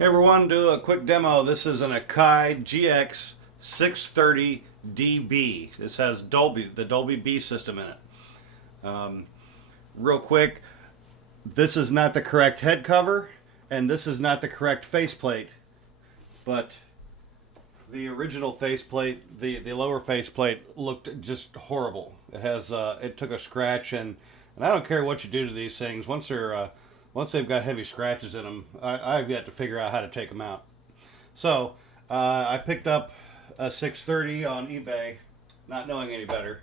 Hey everyone, do a quick demo. This is an Akai GX-630DB. This has the Dolby B system in it. Real quick, this is not the correct head cover, and this is not the correct faceplate, but the original faceplate, the lower faceplate, looked just horrible. It has it took a scratch, and I don't care what you do to these things. Once they've got heavy scratches in them, I've yet to figure out how to take them out. So I picked up a 630 on eBay, not knowing any better,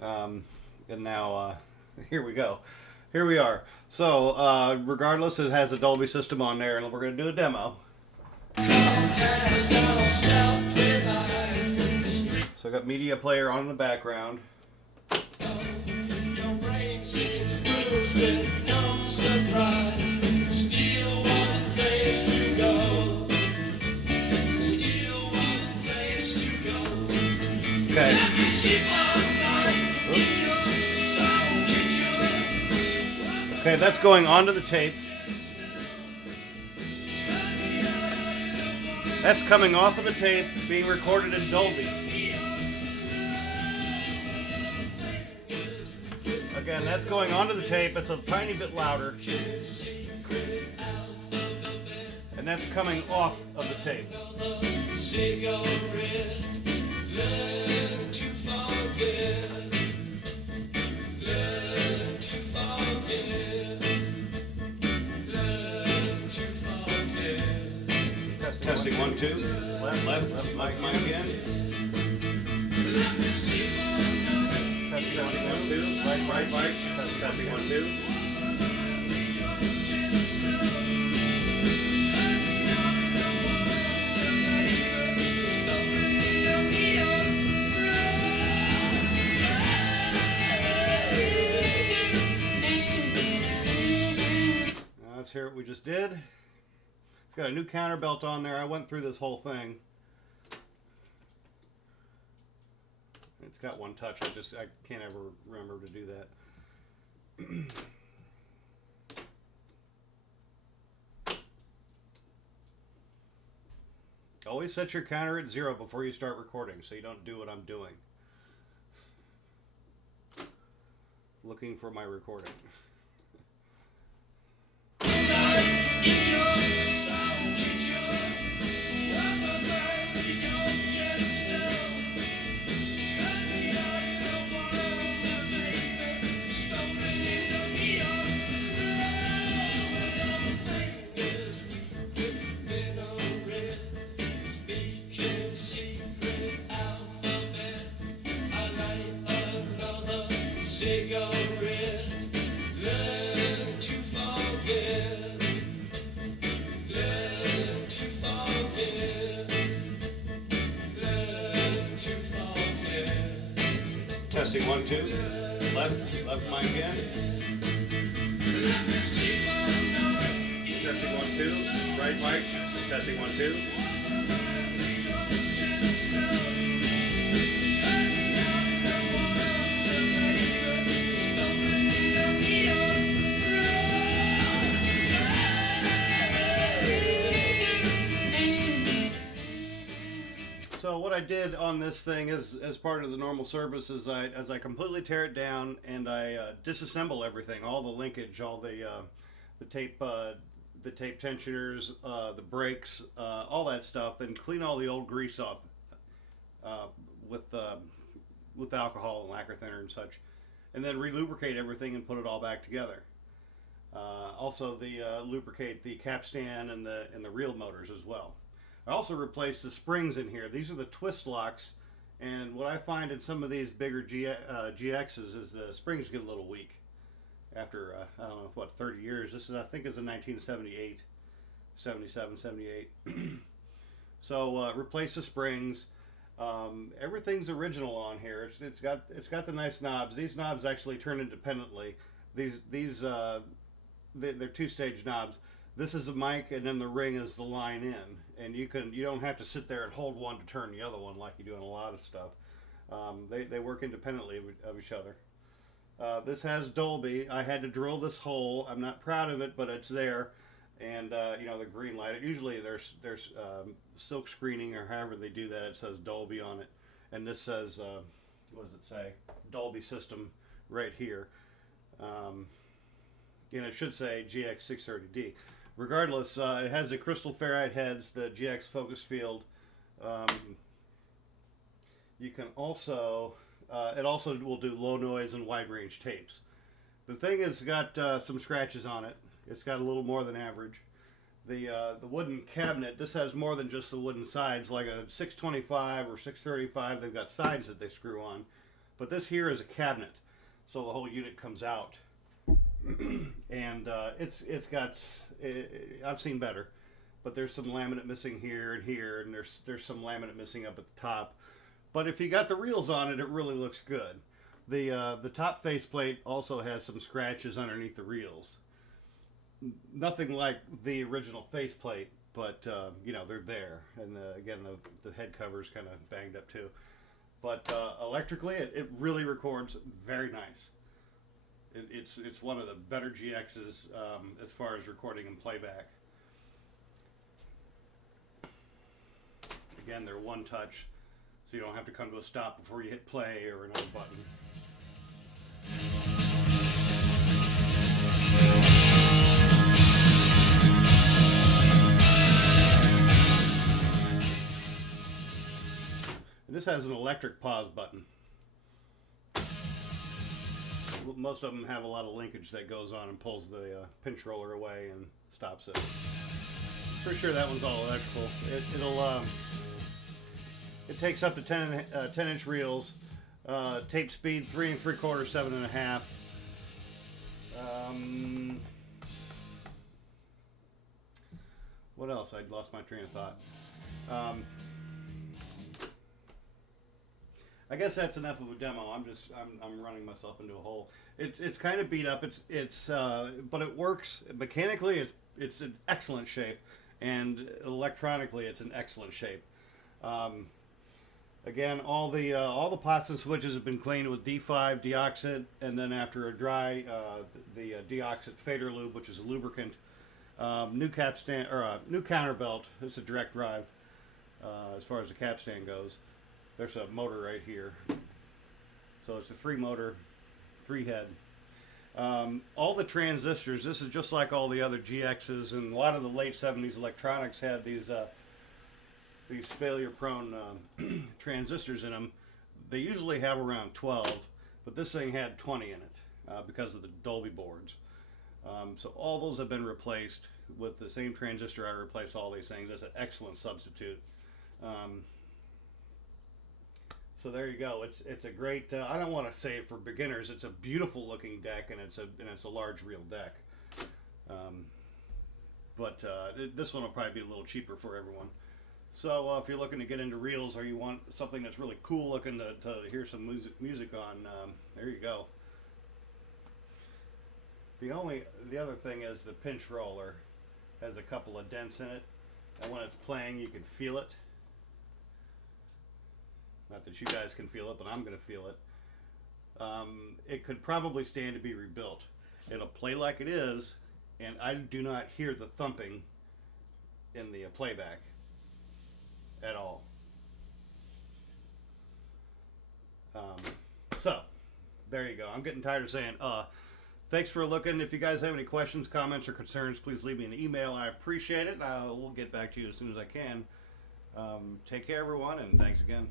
and now here we go. Here we are. So regardless, it has a Dolby system on there, and we're going to do a demo. So I got media player on in the background. Okay. Okay, that's going onto the tape. That's coming off of the tape, being recorded in Dolby. Again, that's going onto the tape. It's a tiny bit louder. And that's coming off of the tape. Testing 1, 2. Left, mic again. Testing 1, 2. Right, mic. Testing 1, 2. Now let's hear what we just did. It's got a new counter belt on there. I went through this whole thing. It's got one touch. I can't ever remember to do that. Always set your counter at 0 before you start recording, so you don't do what I'm doing. Looking for my recording. Testing 1, 2. Left mic again. Testing 1, 2. Right mic. Testing 1, 2. So what I did on this thing as part of the normal service is I completely tear it down and I disassemble everything, all the linkage, all the tape tensioners, the brakes, all that stuff, and clean all the old grease off with alcohol and lacquer thinner and such, and then re-lubricate everything and put it all back together. Also, lubricate the capstan and the reel motors as well. I also replaced the springs in here. These are the twist locks, and what I find in some of these bigger GXs is the springs get a little weak after, I don't know, what, 30 years. This is, I think, is a 1978, 77, 78. So replace the springs. Everything's original on here. It's got the nice knobs. These knobs actually turn independently. They're two-stage knobs. This is a mic, and then the ring is the line in, and you don't have to sit there and hold one to turn the other one like you do in a lot of stuff. They work independently of each other. This has Dolby. I had to drill this hole. I'm not proud of it, but it's there. and you know, the green light. Usually there's silk screening, or however they do that. It says Dolby on it, and this says what does it say? Dolby system right here. And it should say GX-630D. Regardless, it has the crystal ferrite heads, the GX focus field. You can also, it also will do low noise and wide range tapes. The thing has got some scratches on it. It's got a little more than average. The wooden cabinet, this has more than just the wooden sides, like a 625 or 635. They've got sides that they screw on. But this here is a cabinet, so the whole unit comes out. And it's got, I've seen better, but there's some laminate missing here, and there's some laminate missing up at the top. But if you got the reels on it, it really looks good. The top faceplate also has some scratches underneath the reels. Nothing like the original faceplate, but you know, they're there. And again, the head cover's kind of banged up too. But electrically, it really records very nice. It's one of the better GXs as far as recording and playback. Again, they're one touch, so you don't have to come to a stop before you hit play or another button. And this has an electric pause button. Most of them have a lot of linkage that goes on and pulls the pinch roller away and stops it. Pretty sure that one's all electrical. It takes up to 10-inch reels. Tape speed 3 3/4, 7.5. What else? I lost my train of thought. I guess that's enough of a demo. I'm running myself into a hole. It's kind of beat up. But it works mechanically. It's in excellent shape, and electronically it's in excellent shape. Again, all the pots and switches have been cleaned with D5 De-Oxit, and then after a dry, the De-Oxit Fader Lube, which is a lubricant. New capstan, or new counterbelt. It's a direct drive as far as the capstan goes. There's a motor right here, so it's a 3-motor, 3-head. All the transistors, this is just like all the other GXs, and a lot of the late 70s electronics had these failure-prone transistors in them. They usually have around 12, but this thing had 20 in it because of the Dolby boards. So all those have been replaced with the same transistor. I replace all these things. It's an excellent substitute. So there you go. It's a great. I don't want to say it for beginners. It's a beautiful looking deck, and it's a large reel deck. But this one will probably be a little cheaper for everyone. So if you're looking to get into reels, or you want something that's really cool looking to hear some music on, there you go. The other thing is the pinch roller has a couple of dents in it, and when it's playing, you can feel it. Not that you guys can feel it, but I'm going to feel it. It could probably stand to be rebuilt. It'll play like it is, and I do not hear the thumping in the playback at all. So, there you go. I'm getting tired of saying, Thanks for looking. If you guys have any questions, comments, or concerns, please leave me an email. I appreciate it. We'll get back to you as soon as I can. Take care, everyone, and thanks again.